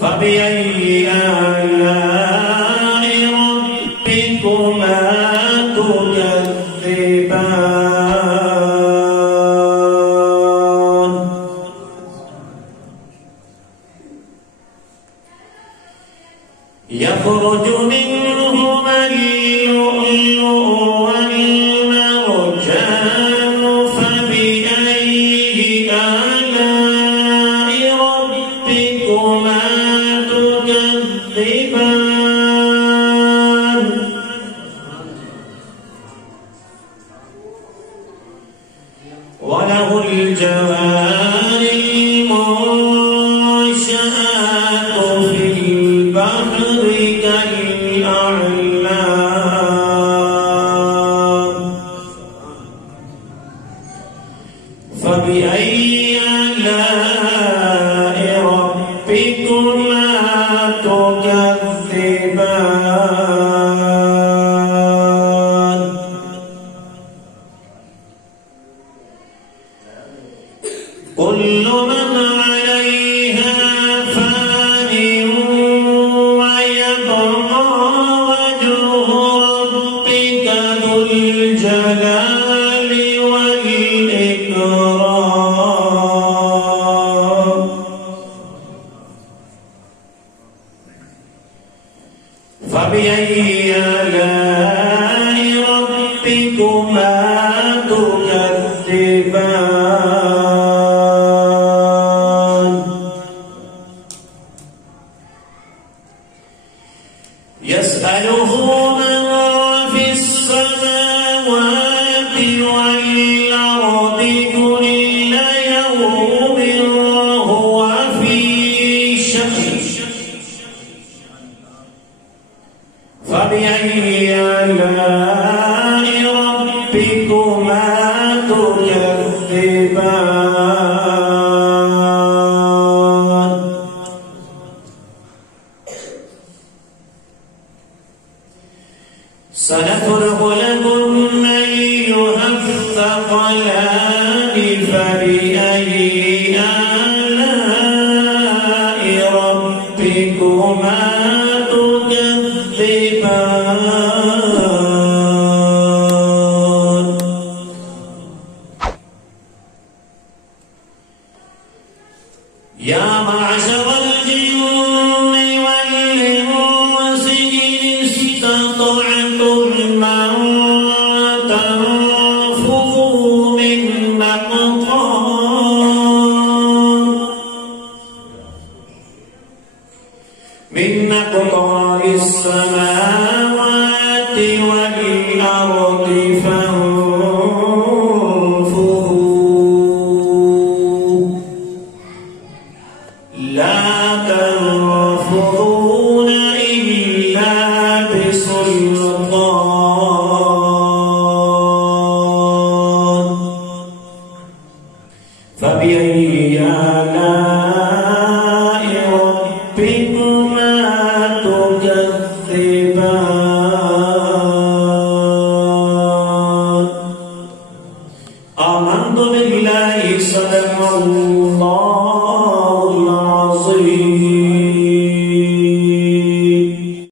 فبأي آلاء ربكما تكذبان يخرج منهما اللؤلؤ والمرجان فبأي آلاء ربكما تكذبان وله الجوار المنشآت في البحر كالأعلام فبأي آلاء ربكما تكذبان كل من عليها فان ويبقى وجه ربك ذو الجلال والإكرام فبأي آلاء ربكما تكذبان يسأله من في السماوات والأرض كل يوم هو في شأن فبأي آلاء ربكما تكذبان سنفرغ لكم أيها الثقلان فبأي آلاء ربكما تكذبان يا معشر الجن والإنس إن استطعتم من تنفذوا من أقطار السماوات والأرض فانفذوا لا تنفذون إلا بسلطان فبأي آلاء